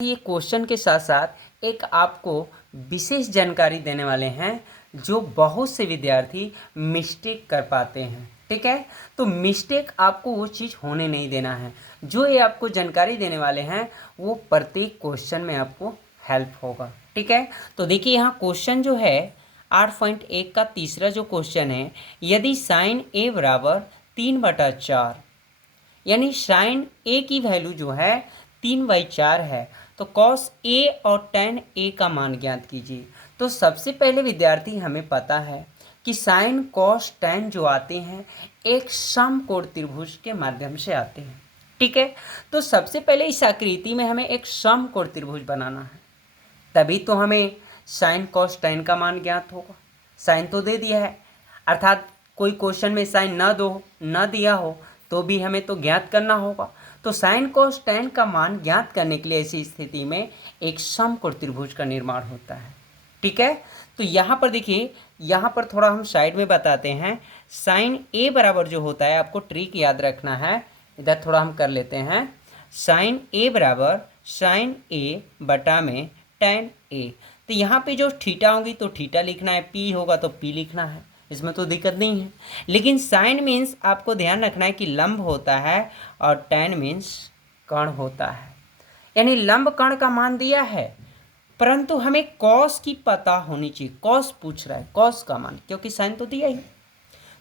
ये क्वेश्चन के साथ साथ एक आपको विशेष जानकारी देने वाले हैं जो बहुत से विद्यार्थी मिस्टेक कर पाते हैं। ठीक है, तो मिस्टेक आपको वो चीज़ होने नहीं देना है। जो ये आपको जानकारी देने वाले हैं वो प्रत्येक क्वेश्चन में आपको हेल्प होगा। ठीक है, तो देखिए यहाँ क्वेश्चन जो है 8.1 का तीसरा जो क्वेश्चन है, यदि साइन ए बराबर 3/4 यानी साइन ए की वैल्यू जो है 3/4 है, तो कॉस ए और टेन ए का मान ज्ञात कीजिए। तो सबसे पहले विद्यार्थी हमें पता है कि साइन कॉस टेन जो आते हैं एक समकोण त्रिभुज के माध्यम से आते हैं। ठीक है, तो सबसे पहले इस आकृति में हमें एक समकोण त्रिभुज बनाना है, तभी तो हमें साइन कॉस टेन का मान ज्ञात होगा। साइन तो दे दिया है, अर्थात कोई क्वेश्चन में साइन न दिया हो तो भी हमें तो ज्ञात करना होगा। तो साइन कॉस टेन का मान ज्ञात करने के लिए ऐसी स्थिति में एक समकोण त्रिभुज का निर्माण होता है। ठीक है, तो यहाँ पर देखिए, यहाँ पर थोड़ा हम साइड में बताते हैं। साइन ए बराबर जो होता है, आपको ट्रिक याद रखना है, इधर थोड़ा हम कर लेते हैं। साइन ए बराबर साइन ए बटा में टेन ए। तो यहाँ पे जो थीटा होगी तो थीटा लिखना है, पी होगा तो पी लिखना है, इसमें तो दिक्कत नहीं है। लेकिन साइन मीन्स आपको ध्यान रखना है कि लंब होता है और टेन मीन्स कर्ण होता है, यानी लंब कर्ण का मान दिया है, परंतु हमें कॉस की पता होनी चाहिए। कॉस पूछ रहा है, कॉस का मान, क्योंकि साइन तो दिया ही।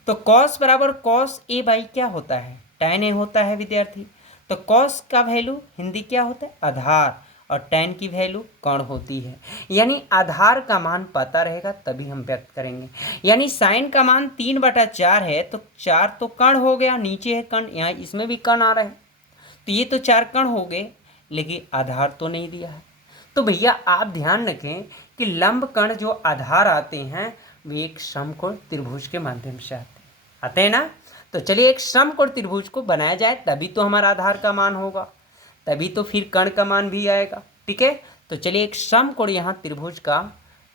तो कॉस बराबर कॉस ए बाई क्या होता है, टेन ए होता है विद्यार्थी। तो कॉस का वैल्यू हिंदी क्या होता है, आधार, और टेन की वैल्यू कर्ण होती है। यानी आधार का मान पता रहेगा तभी हम व्यक्त करेंगे। यानी साइन का मान 3/4 है, तो 4 तो कर्ण हो गया, नीचे है कर्ण, यहाँ इसमें भी कर्ण आ रहा है, तो ये तो 4 कर्ण हो गए, लेकिन आधार तो नहीं दिया है। तो भैया आप ध्यान रखें कि लंब कर्ण जो आधार आते हैं वे एक समकोण त्रिभुज के माध्यम से आते हैं ना। तो चलिए एक समकोण त्रिभुज को बनाया जाए, तभी तो हमारा आधार का मान होगा, तभी तो फिर कर्ण का मान भी आएगा। ठीक है, तो चलिए एक समकोण यहाँ त्रिभुज का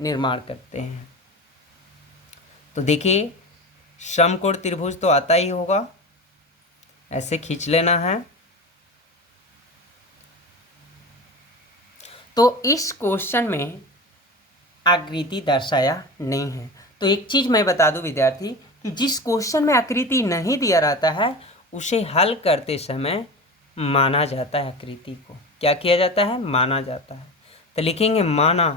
निर्माण करते हैं। तो देखिए समकोण त्रिभुज तो आता ही होगा, ऐसे खींच लेना है। तो इस क्वेश्चन में आकृति दर्शाया नहीं है। तो एक चीज मैं बता दूं विद्यार्थी कि जिस क्वेश्चन में आकृति नहीं दिया रहता है उसे हल करते समय माना जाता है। आकृति को क्या किया जाता है, माना जाता है। तो लिखेंगे माना,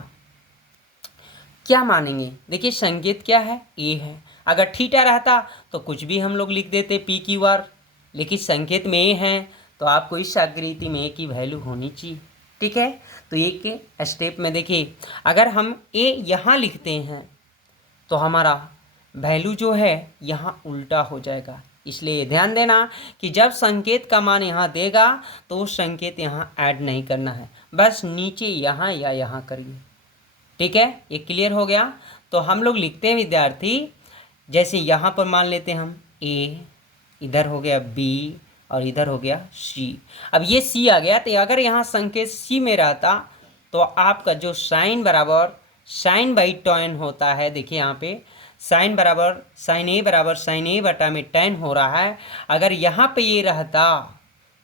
क्या मानेंगे, देखिए संकेत क्या है, ए है। अगर थीटा रहता तो कुछ भी हम लोग लिख देते पी क्यू आर, लेकिन संकेत में ए है तो आपको इस आकृति में ए की वैल्यू होनी चाहिए। ठीक है, तो एक के स्टेप में देखिए, अगर हम ए यहाँ लिखते हैं तो हमारा वैल्यू जो है यहाँ उल्टा हो जाएगा। इसलिए ध्यान देना कि जब संकेत का मान यहाँ देगा तो उस संकेत यहाँ ऐड नहीं करना है, बस नीचे यहाँ या यहाँ करिए। ठीक है, ये क्लियर हो गया। तो हम लोग लिखते हैं विद्यार्थी, जैसे यहाँ पर मान लेते हैं हम ए, इधर हो गया बी और इधर हो गया सी। अब ये सी आ गया, तो अगर यहाँ संकेत सी में रहता तो आपका जो साइन बराबर साइन बाई टेन होता है, देखिए यहाँ पे साइन बराबर साइन ए बटा में टेन हो रहा है। अगर यहाँ पे ये रहता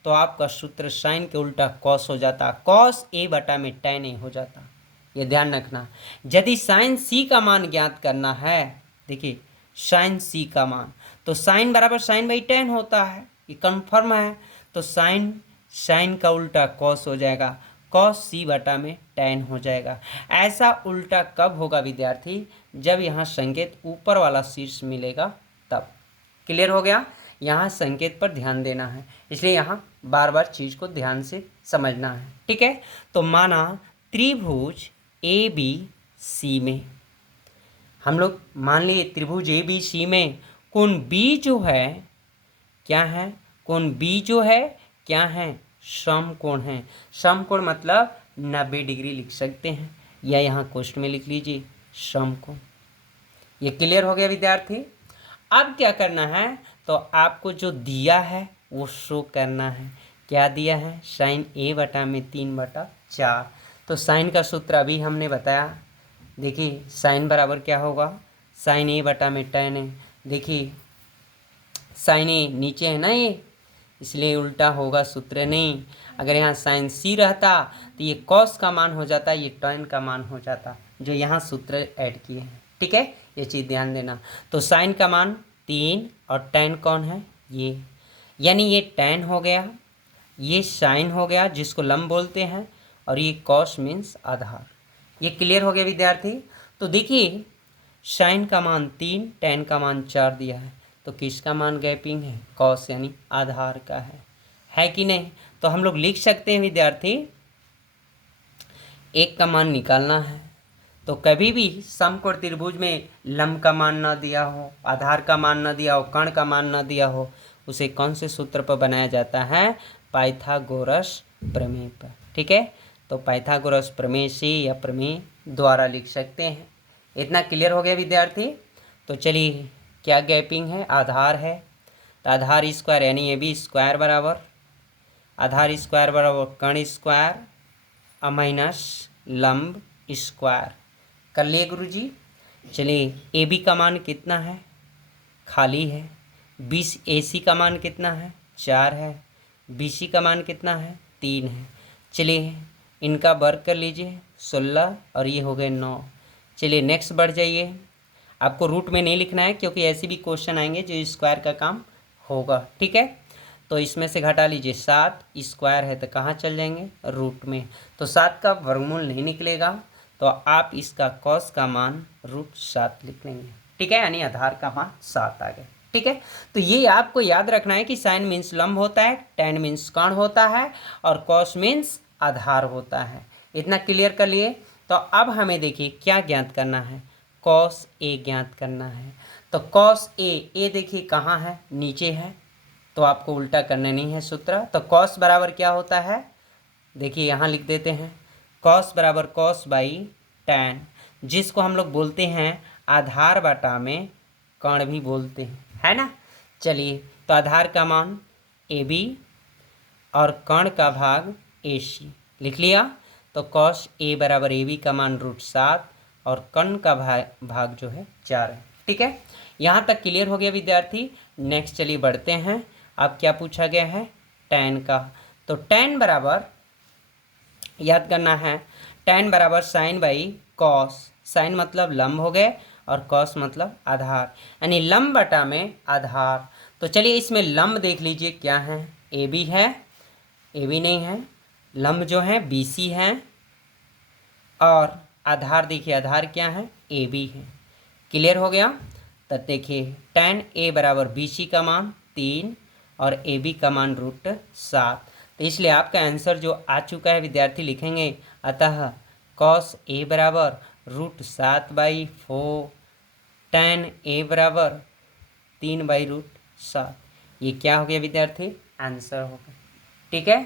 तो आपका सूत्र साइन के उल्टा कॉस हो जाता, कॉस ए बटा में टेन ए हो जाता। ये ध्यान रखना। यदि साइन सी का मान ज्ञात करना है, देखिए साइन सी का मान, तो साइन बराबर साइन बाई टेन होता है, ये कन्फर्म है। तो साइन का उल्टा कॉस हो जाएगा, कॉस सी बटा में टेन हो जाएगा। ऐसा उल्टा कब होगा विद्यार्थी, जब यहाँ संकेत ऊपर वाला शीर्ष मिलेगा तब। क्लियर हो गया, यहाँ संकेत पर ध्यान देना है, इसलिए यहाँ बार बार चीज़ को ध्यान से समझना है। ठीक है, तो माना त्रिभुज ए बी सी में, हम लोग मान लिए त्रिभुज ए बी सी में कोण बी जो है क्या है, कोण बी जो है क्या है, समकोण है। समकोण मतलब 90 डिग्री लिख सकते हैं, या यहाँ कोष्ठ में लिख लीजिए समकोण। ये क्लियर हो गया विद्यार्थी। अब क्या करना है, तो आपको जो दिया है वो शो करना है। क्या दिया है, साइन ए बटा में 3/4। तो साइन का सूत्र अभी हमने बताया, देखिए साइन बराबर क्या होगा, साइन ए बटा में टेन है। देखिए साइन ए नीचे है ना ये, इसलिए उल्टा होगा, सूत्र नहीं। अगर यहाँ साइन सी रहता तो ये कॉस का मान हो जाता, ये tan का मान हो जाता, जो यहाँ सूत्र ऐड किए हैं। ठीक है, ये चीज़ ध्यान देना। तो साइन का मान 3 और tan कौन है, ये, यानी ये tan हो गया, ये साइन हो गया जिसको लंब बोलते हैं, और ये कॉस मीन्स आधार। ये क्लियर हो गया विद्यार्थी। तो देखिए साइन का मान 3, tan का मान 4 दिया है, तो किसका मान गैपिंग है, कॉस यानी आधार का है कि नहीं। तो हम लोग लिख सकते हैं विद्यार्थी, एक का मान निकालना है, तो कभी भी समकोण त्रिभुज में लंब का मान ना दिया हो, आधार का मान ना दिया हो, कर्ण का मान ना दिया हो, उसे कौन से सूत्र पर बनाया जाता है, पाइथागोरस प्रमेय पर। ठीक है, तो पाइथागोरस प्रमेय से या प्रमेय द्वारा लिख सकते हैं। इतना क्लियर हो गया विद्यार्थी। तो चलिए, क्या गैपिंग है, आधार है, तो आधार स्क्वायर यानी ए बी स्क्वायर बराबर आधार स्क्वायर बराबर कर्ण स्क्वायर माइनस लंब स्क्वायर। कर लिए गुरुजी। चलिए, ए बी का मान कितना है, खाली है। ए सी का मान कितना है, 4 है। बी सी का मान कितना है, 3 है। चलिए इनका वर्ग कर लीजिए, 16 और ये हो गए 9। चलिए नेक्स्ट बढ़ जाइए। आपको रूट में नहीं लिखना है क्योंकि ऐसे भी क्वेश्चन आएंगे जो स्क्वायर का काम होगा। ठीक है, तो इसमें से घटा लीजिए, 7 स्क्वायर है तो कहाँ चल जाएंगे, रूट में। तो 7 का वर्गमूल नहीं निकलेगा, तो आप इसका कॉस का मान √7 लिख लेंगे। ठीक है, यानी आधार का मान 7 आ गया। ठीक है, तो ये आपको याद रखना है कि साइन मीन्स लंब होता है, tan मीन्स कर्ण होता है, और कॉस मीन्स आधार होता है। इतना क्लियर कर लिए। तो अब हमें देखिए क्या ज्ञात करना है, कॉस ए ज्ञात करना है। तो कॉस ए देखिए कहाँ है, नीचे है, तो आपको उल्टा करना नहीं है सूत्र। तो कॉस बराबर क्या होता है, देखिए यहाँ लिख देते हैं, कॉस बराबर कॉस बाई tan, जिसको हम लोग बोलते हैं आधार बटा में कर्ण भी बोलते हैं, है ना। चलिए, तो आधार का मान ए बी और कर्ण का भाग ए सी लिख लिया। तो कॉस ए बराबर ए बी का मान √7 और कर्ण का भाग जो है 4 है। ठीक है, यहाँ तक क्लियर हो गया विद्यार्थी। नेक्स्ट चलिए बढ़ते हैं। अब क्या पूछा गया है, tan का। तो tan बराबर याद करना है, tan बराबर साइन बाई कॉस। साइन मतलब लंब हो गए और कॉस मतलब आधार, यानी लंब बटा में आधार। तो चलिए इसमें लंब देख लीजिए क्या है, ए बी है, ए बी नहीं है, लंब जो है बी सी है, और आधार देखिए आधार क्या है, ए बी है। क्लियर हो गया। तो देखिए tan ए बराबर बी सी का मान 3 और ए बी का मान √7। तो इसलिए आपका आंसर जो आ चुका है विद्यार्थी लिखेंगे, अतः कॉस ए बराबर √7/4, tan ए बराबर 3/√7। ये क्या हो गया विद्यार्थी, आंसर हो गया। ठीक है।